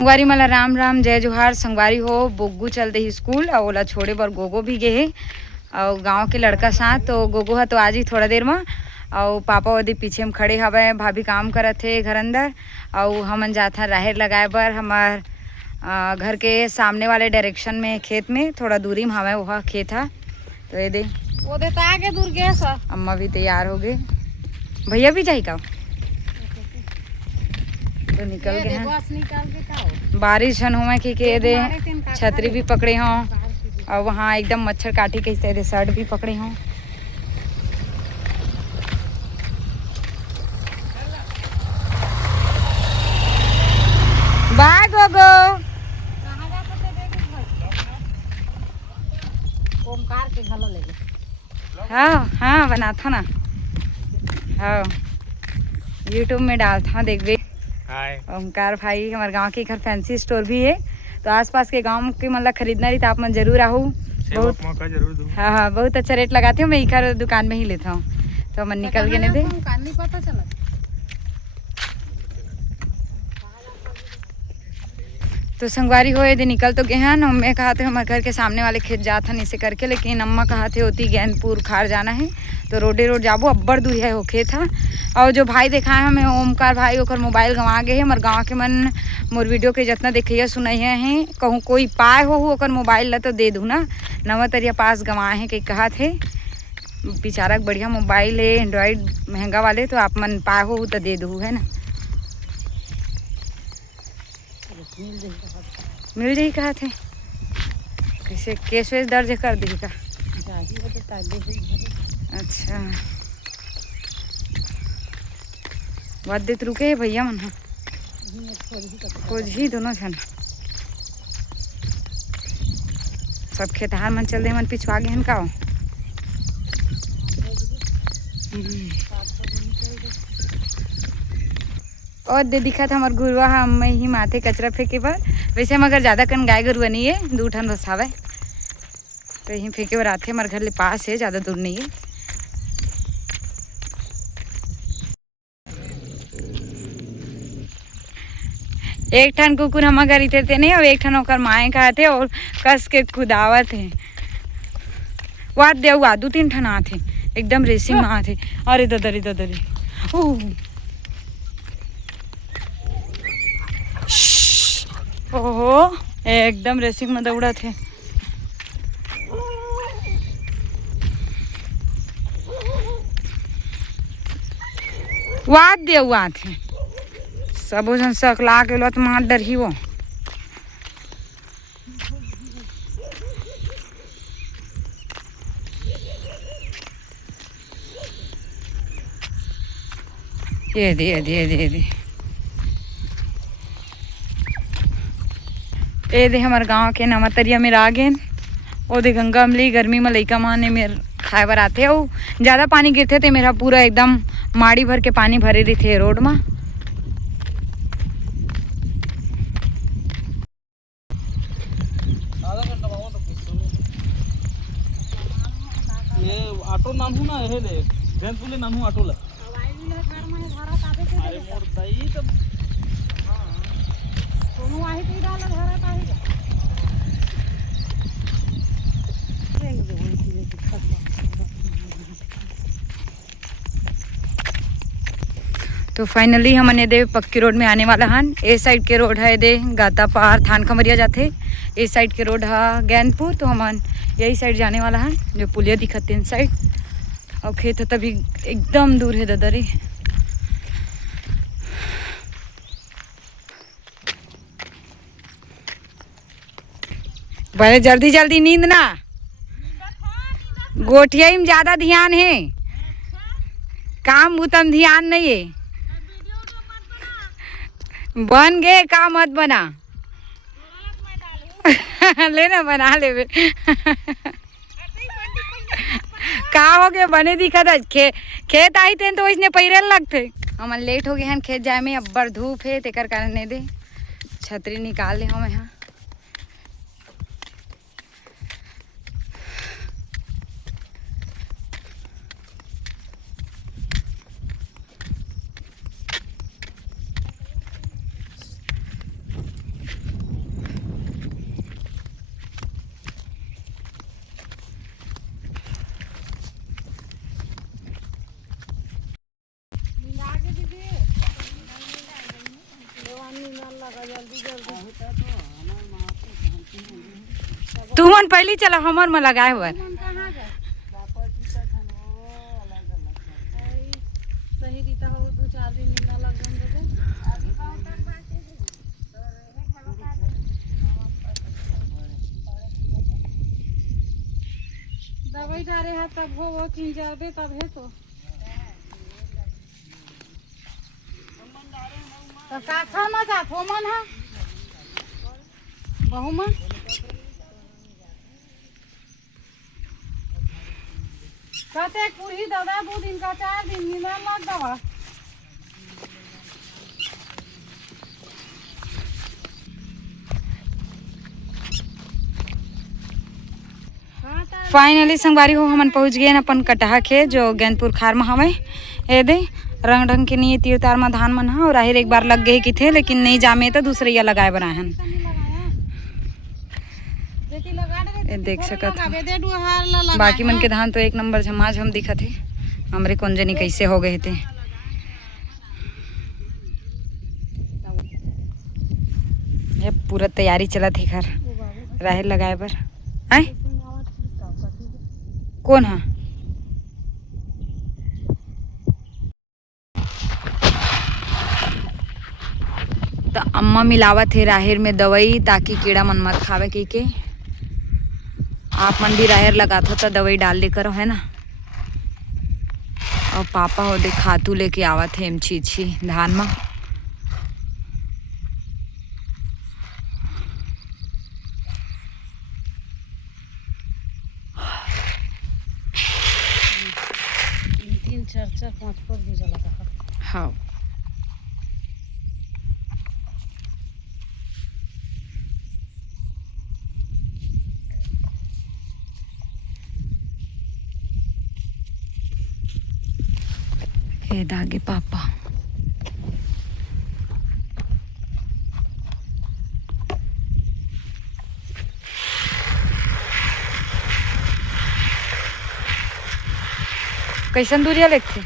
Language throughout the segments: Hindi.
संगवारी मला राम राम जय जोहार। संगवारी हो बोग्गू चलते ही स्कूल और ओला छोड़े बर गोगो भी गे हे और गांव के लड़का साथ। तो गोगो हा तो आज ही थोड़ा देर में और पापा ओदी पीछे में खड़े हवे। भाभी काम करत थे घर अंदर और हमन जाथा राहेर लगाए बर हमार घर के सामने वाले डायरेक्शन में खेत में थोड़ा दूरी में हवे वह खेत है। तो ये दे वो देता आगे दूर गए सर। अम्मा भी तैयार हो गए, भैया भी जाए का तो निकल गए हैं। बारिश हन हुआ कि के दे छतरी भी पकड़े हों और वहाँ एकदम मच्छर काटी के दे शर्ट भी पकड़े हों। बाय गोगो। ओमकार के घलो ले हाँ हाँ बनाता ना, हाँ यूट्यूब में डालता देखबे। ओमकार भाई हमारे गांव के घर फैंसी स्टोर भी है, तो आसपास के गांव के मतलब खरीदना रही तो आप मन जरूर आहू। बहुत मौका जरूर दूँ। हाँ हाँ बहुत अच्छा रेट लगाती हूँ मैं, इधर दुकान में ही लेता हूँ। तो मन निकल गए नहीं दे नहीं पता चला। तो संगवारी होए दे निकल तो गए हैं। मैं कहा थे हमारे घर के सामने वाले खेत जात हन इसे करके, लेकिन अम्मा कहा थे होती गैंदपुर खार जाना है तो रोडे रोड जाबो अब्बड़ दूर है वो खेत है। और जो भाई देखा है हमें ओमकार भाई ओकर मोबाइल गंवा गए है। हमारे गाँव के मन मोर वीडियो के जितना देखिए सुनाई हैं कहूँ कोई पाए हो ओकर मोबाइल ला तो दे दूँ ना। नवा तरिया पास गंवाए हैं कहीं कहा थे बेचारा बढ़िया मोबाइल है एंड्रॉयड महंगा वाले, तो आप मन पाए हो तो दे दूँ है ना। मिल जाही कहा थे कैसे केस वेस दर्ज कर दी का। अच्छा बात देत रुके है भैया मन खोज ही दोनों जन सब खेतहार मन चल दे मन पिछवा गए हन का। और दे दिखा था हमार गुरुआ हम ही माथे कचरा फेंके बर। वैसे हम अगर ज़्यादा कन गाय गरुआ नहीं है, 2 ठन बस हवे तो यहीं फेंके बर आते। हमारे घर ले पास है, ज़्यादा दूर नहीं है। एक ठन कुकुर हम घर इतने थे नहीं और एक ठन होकर माए का थे और कस के खुदावत है। वाद दे 2-3 ठन आते एकदम रेसिंग में आते। अरे ददरी ददरी ओहो एकदम रेसिंग में दौड़ा थे। वाद दे आते सब जन सकला के लो तो मार डर ही वो। ये दे हमारे गांव के नवतरिया में आ गए। ओ दे गंगा अमली गर्मी में लइका माने मेरे खाए बर आते हो। ज़्यादा पानी गिरते थे मेरा पूरा एकदम माड़ी भर के पानी भरे रही थे रोड में। ये ऑटो नानू ना हे ले जैनपुले नानू ऑटो ला अरे मोर दई तो सोनू आही तो डाल घर आता ही तो फाइनली हमने दे पक्की रोड में आने वाला हन। ए साइड के रोड है दे गाता पार थान खमरिया जाते, इस साइड के रोड है गैनपुर। तो हमन यही साइड जाने वाला हन जो पुलिया दिखते इन साइड। और खेत तभी एकदम दूर है ददरी। बड़े जल्दी जल्दी नींद ना, गोठिया में ज्यादा ध्यान है, काम उतम ध्यान नहीं है। बन गए का मत बना लेना बना ले का हो गए बने दिखा था खेत आई थे तो इसने पैरे लगते। हम लेट हो गए हैं खेत जाए में, अब्बर धूप है तेकर कारण नहीं दे छतरी निकाल ले हम यहाँ। लगा जल्दी जल्दी। तू मन पहले चला हमर में लगाए हुआ मन कहाँ गए? आई, सही रीता हो 2-4 दिन मिलना लग जाएंगे तो। दवाई डाले है तब हो 3-4 बे तब है तो का खा ना जा हो मन है बहु मन कहते कुड़ी दवा 2 दिन का 4 दिन मिला लग दवा फाइनली संगवारी हो हमन पहुंच गए अपन कटहा के जो गेंदपुर खार में हवे ए दे रंग ढंग के नहीं तीर तार में धान मन हा और राहिर एक बार लग गए कि थे लेकिन नहीं जामे तो दूसरे या लगाए बनाहन देख सकत बाकी मन के धान तो एक नंबर झमाझम दिखत है हमरे कौन जनी कैसे हो गए थे ये पूरा तैयारी चलत है घर राहिर लगाए बर आए कौन है तो अम्मा मिलावत है राहिर में दवाई ताकि कीड़ा मन मत खावे के आप मन भी राहिर लगाते हो तो दवाई डाल ले करो है ना और पापा हो दे खातू लेके आवत है छी धान में चार 5 पर भी चला था हाँ ये दागे पापा कैसन दूरिया लेते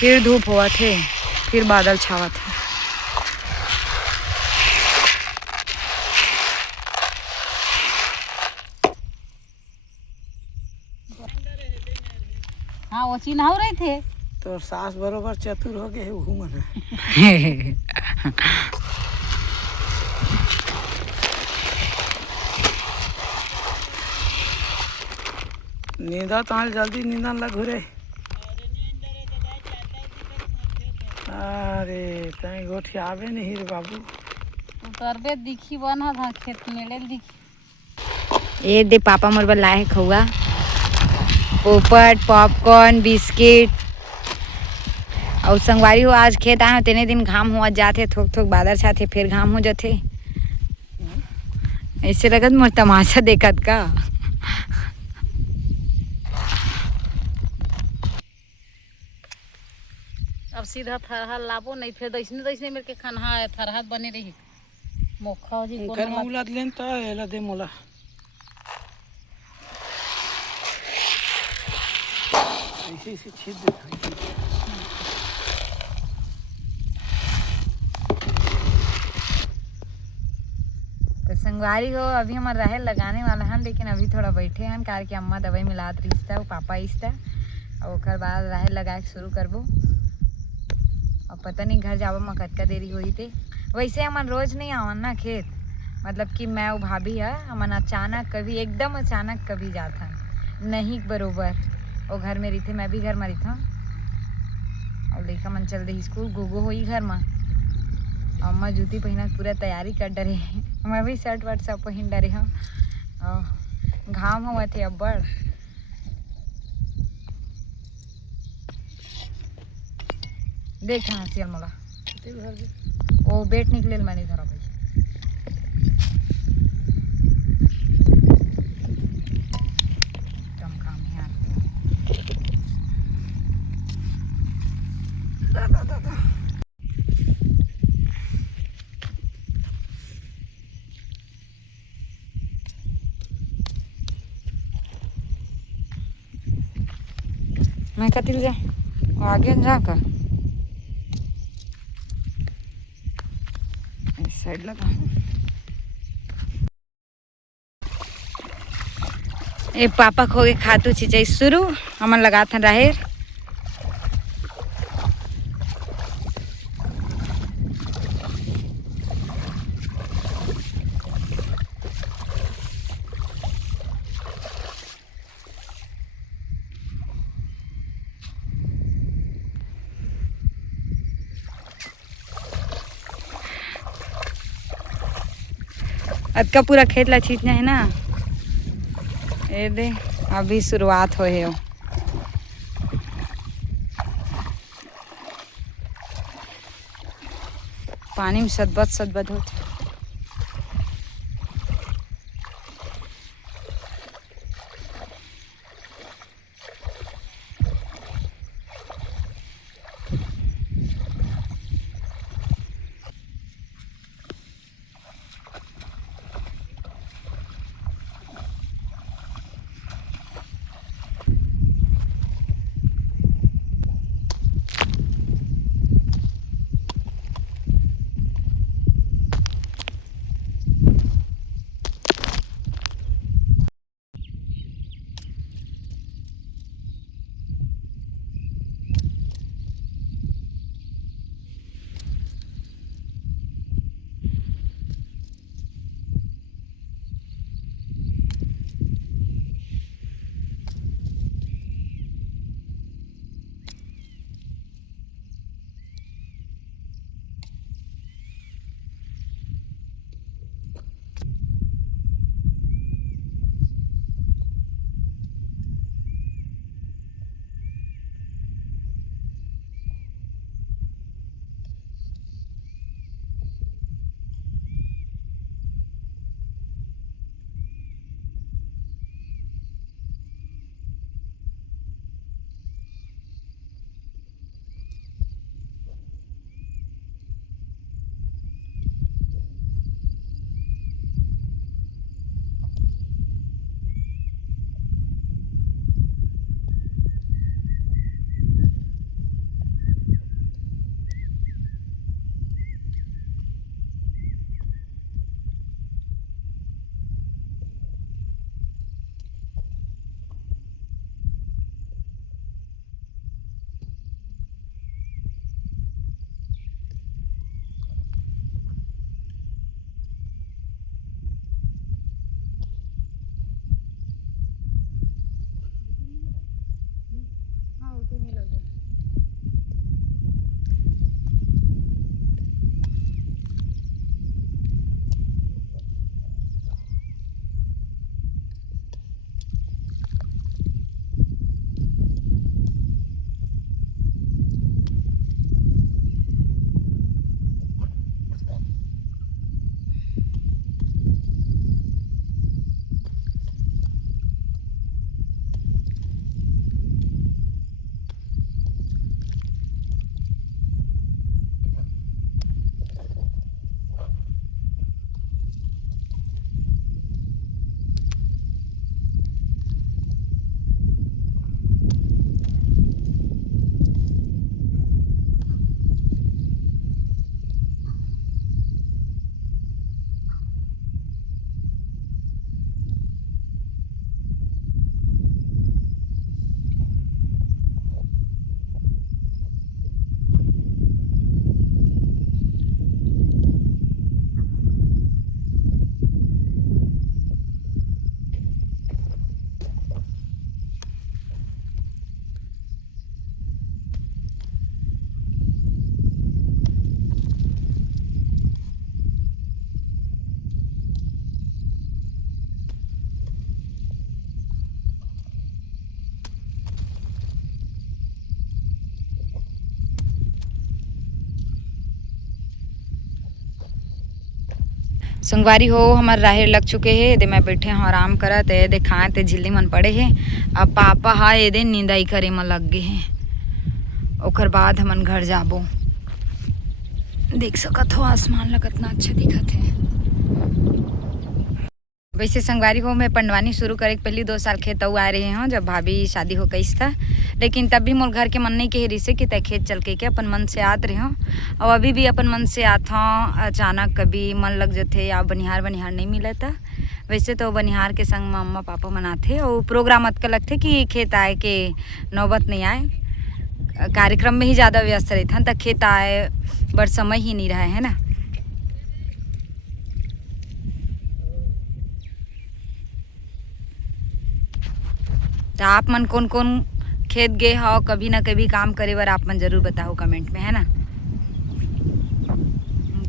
फिर धूप हुआ थे फिर बादल छावा था हाँ वो चिन्हा रहे थे तो सास बरोबर चतुर हो गए घूमन नींदा तो जल्दी नींदा लग रे अरे तई गोठी आवे नहीं रे बाबू उतरबे दिखी बना था खेत में ले दिखी ये दे पापा मोर बर लाए खौआ पोपट पॉपकॉर्न बिस्किट और संगवारी हो आज खेत आए तेने दिन घाम हुआ जाते थोक थोक बादल छाते फिर घाम हो जाते ऐसे लगत मोर तमाशा देखत का अब सीधा थरहा लाबो नहीं फिर दैसने मेरे के खाना है थरहा बने रही मोखा जी घर में उलाद लेन तो एला दे मोला ऐसे ऐसे छीद दे तो संगवारी हो अभी हमारा राहर लगाने वाला है लेकिन अभी थोड़ा बैठे हैं कार के अम्मा दवाई मिलात रहीता और पापा इसता और ओकर बाद राहर लगाए शुरू करबो और पता नहीं घर जाबो में कतका देरी हुई थे वैसे हमन रोज नहीं आवन ना खेत मतलब कि मैं और भाभी है हमन अचानक कभी एकदम अचानक कभी जाता नहीं बरोबर और घर में रही मैं भी घर में रही था और लड़का मन चल रही स्कूल गोगो हुई घर में अम्मा जूती पहना पूरा तैयारी कर डरे मैं भी शर्ट वर्ट सब पहन डरे हाँ घाम हुआ थे अब्बड़ देख हाँ सियल मोला वो बेट निकले मैंने धरा भाई कम काम है यार मैं कतिल जा आगे जाकर साइड लगा ए पापा खो के खातू सिंचाई शुरू हमन लगा था राहेर अद का पूरा खेत ला छींचना है ना ये दे अभी शुरुआत हो है पानी में सदबद होती संगवारी हो हमार राहेर लग चुके है दे मैं बैठे हूँ आराम करत है दे खाए ते झिल्ली मन पड़े है अब पापा हा ये दे नींदाई करे में लग गए हैं ओकर बाद हमन घर जाबो देख सकत हो आसमान ला कितना अच्छा दिखत है वैसे संगवारी हो मैं पंडवानी शुरू करे के पहले 2 साल खेत आ रहे हैं जब भाभी शादी हो गई था, लेकिन तब भी मोर घर के मन नहीं के रही से कि तय खेत चल के अपन मन से आत रहे हों और अभी भी अपन मन से आत हूँ। अचानक कभी मन लग जाते या बनिहार नहीं मिला था। वैसे तो बनिहार के संग मम्मा पापा मनाते और प्रोग्राम अतका लगते कि खेत आए के नौबत नहीं आए, कार्यक्रम में ही ज़्यादा व्यस्त रहते हैं, तक खेत आए बड़ समय ही नहीं रहा है ना। तो आप मन कौन कौन खेत गए हो कभी ना कभी काम करे बर आप मन जरूर बताओ कमेंट में, है ना।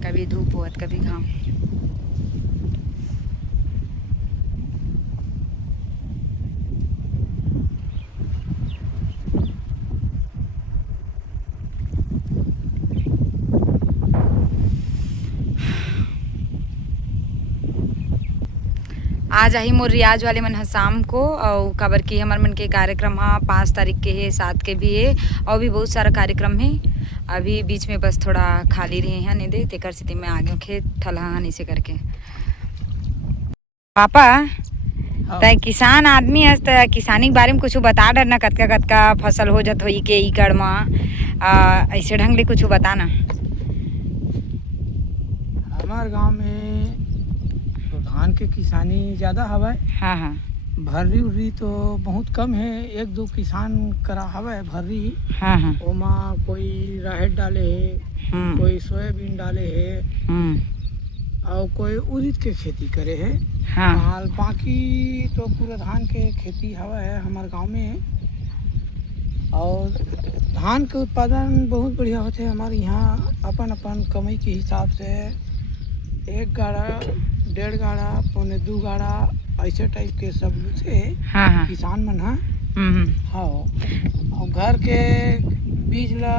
कभी धूप होत कभी घाम। आज आई मोर रियाज वाले मन शाम को और काबर की हमार मन के कार्यक्रम हाँ 5 तारीख के है, 7 के भी है और भी बहुत सारा कार्यक्रम है। अभी बीच में बस थोड़ा खाली रहे हैं नहीं दे तेकर स्थिति में आ गए खेत ठलहा नहीं से करके। पापा तय किसान आदमी है तो किसानी के बारे में कुछ बता डर ना, कतका कतका फसल हो जात होई के एकड़ में ऐसे ढंग ले कुछ बताना। हमार गांव में तो धान के किसानी ज़्यादा हवा। हाँ हाँ भर्री उर्री तो बहुत कम है, 1-2 किसान करा हवा भर्री। हाँ हाँ ओमा कोई राहेर डाले है, कोई सोयाबीन डाले है और कोई उड़द के खेती करे है। हाँ हाल बाकी तो पूरा धान के खेती हवा है हमारे गांव में। और धान के उत्पादन बहुत बढ़िया होते हैं हमारे यहाँ। अपन अपन कमाई के हिसाब से 1 गाड़ा 1.5 गाड़ा 1.25 गाड़ा ऐसे टाइप के सब से हाँ हाँ किसान मन हाँ। हाँ और घर के बीज ला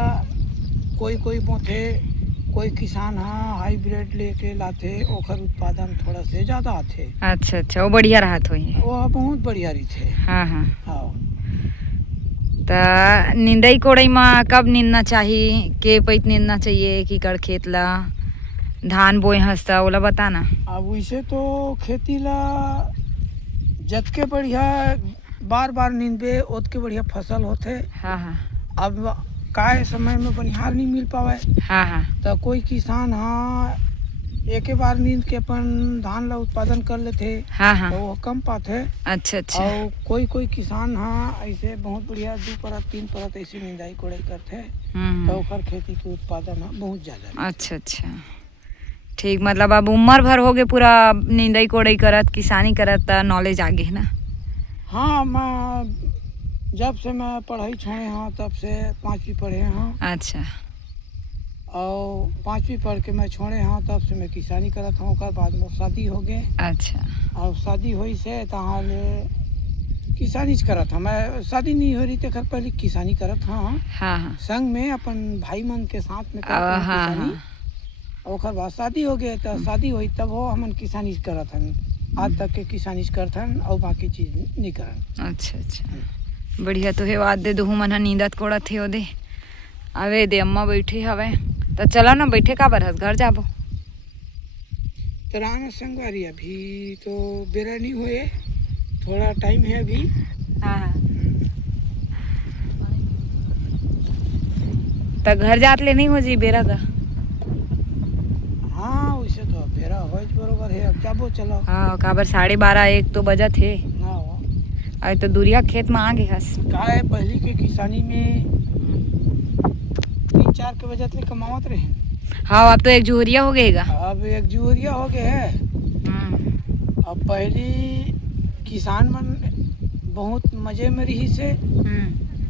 कोई बोथे, कोई किसान हाँ हाइब्रिड लेके लाते, ओखर उत्पादन थोड़ा से ज़्यादा आते। अच्छा अच्छा वो बढ़िया रहा तो ये वो बहुत बढ़िया रही थे। हाँ हाँ हाँ तो निंदाई कोड़ाई में कब निंदना चाहिए, के पैत निंदना चाहिए कि कर खेत ला धान बोए हंसता ओला बताना। अब वैसे तो खेती ला जतके बढ़िया बार बार नींदबे ओतके बढ़िया फसल होते। हाँ हाँ अब काय समय में बनिहार नहीं मिल पावे हाँ हाँ तो कोई किसान हाँ एक बार नींद के अपन धान ला उत्पादन कर लेते हाँ हाँ तो वो कम पाते। अच्छा अच्छा और कोई किसान हाँ ऐसे बहुत बढ़िया 2 परत 3 परत ऐसी निंदाई कोड़ाई करते तो ओकर खेती के उत्पादन हाँ बहुत ज़्यादा। अच्छा अच्छा ठीक, मतलब अब उम्र भर हो गए पूरा निंदाई कोड़ाई करत किसानी करत नॉलेज आगे है ना। हाँ मैं जब से मैं पढ़ाई छोड़े हाँ तब से 5वीं पढ़े हाँ। अच्छा और 5वीं पढ़ के मैं छोड़े हाँ तब से मैं किसानी करत हूँ। ओकर बाद में शादी हो गए। अच्छा और शादी हुई से तहाँ ले किसानी करत हूँ। मैं शादी नहीं हो रही तो घर पहले किसानी करत हाँ हाँ हाँ संग में अपन भाई मन के साथ में करत हाँ हूँ किसानी। हाँ ओकर बाद शादी हो गए तो शादी हुई तब हो हमन किसानी करत हन। आज तक के किसानी करत हन और बाकी चीज़ नहीं करन। अच्छा अच्छा बढ़िया तो है वाद दे दो मन नींदत कोड़त है दे अवे दे अम्मा बैठे हवे तो चलो ना बैठे का बरस घर जाबो तो राना संगवारी अभी तो बेरा नहीं हुए, थोड़ा टाइम है अभी। हाँ तो घर जात ले नहीं हो जी बेरा का। हाँ वैसे तो बेरा हो बरोबर है, अब जाबो चलो। हाँ काबर 12:30-1 तो बजत है। हाँ अरे तो दूरिया खेत में आ गए हस का है पहली के किसानी में 3-4 के बजे तक कमावत रहे। हाँ अब तो एक जुहरिया हो गएगा। अब एक जुहरिया हो गए है। अब पहली किसान मन बहुत मजे में रही से।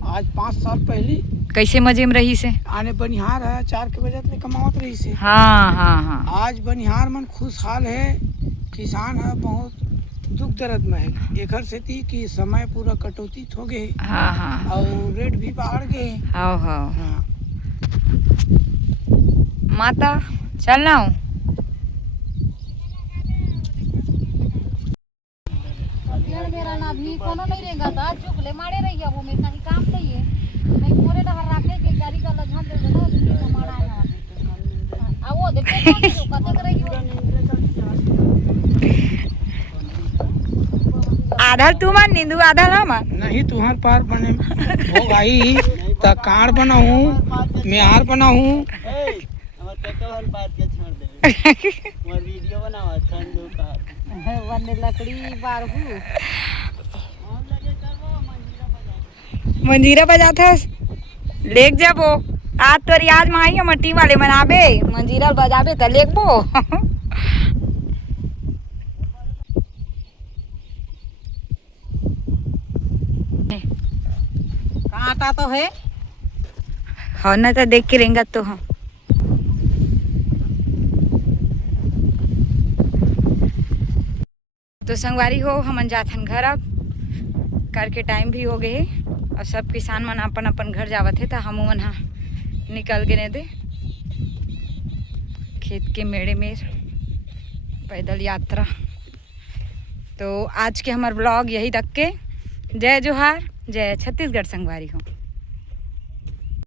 आज 5 साल पहली कैसे मजे में रही से आने बनिहार है 4 के बजे तक कमावत रही से। हाँ हाँ हाँ आज बनिहार मन खुशहाल है, किसान है बहुत दुख दर्द में है। एक से थी कि समय पूरा कटौती हो गए। हाँ हाँ और रेट भी बढ़ गए। हाँ हाँ हाँ माता चलना हूँ आदमी कोनो नहीं रहेगा था चुकले मारे रही है वो में कहीं काम नहीं है नहीं मोरे डहर रखे के गाड़ी का लझा दे ना तो हमारा है आ वो दे पे कते कर रही हो आधा तू मन नींदू आधा ना मन नहीं तुहार पार बने हो भाई त कार बनाऊं मेहार बनाऊं वने लकड़ी बारहू मंजीरा बजाते लेक जाबो आज तो रियाज माही है मट्टी वाले मनाबे मंजीरा बजाबे त लेकबो आटा तो है हाँ ना तो देख के रेंगा तो हाँ तो संगवारी हो हमन जाथन घर अब करके टाइम भी हो गए और सब किसान मन अपन अपन घर जावत है तो हम मन हा निकल गए दे खेत के मेड़े में पैदल यात्रा। तो आज के हमार ब्लॉग यही तक के जय जोहार जय छत्तीसगढ़ संगवारी हो।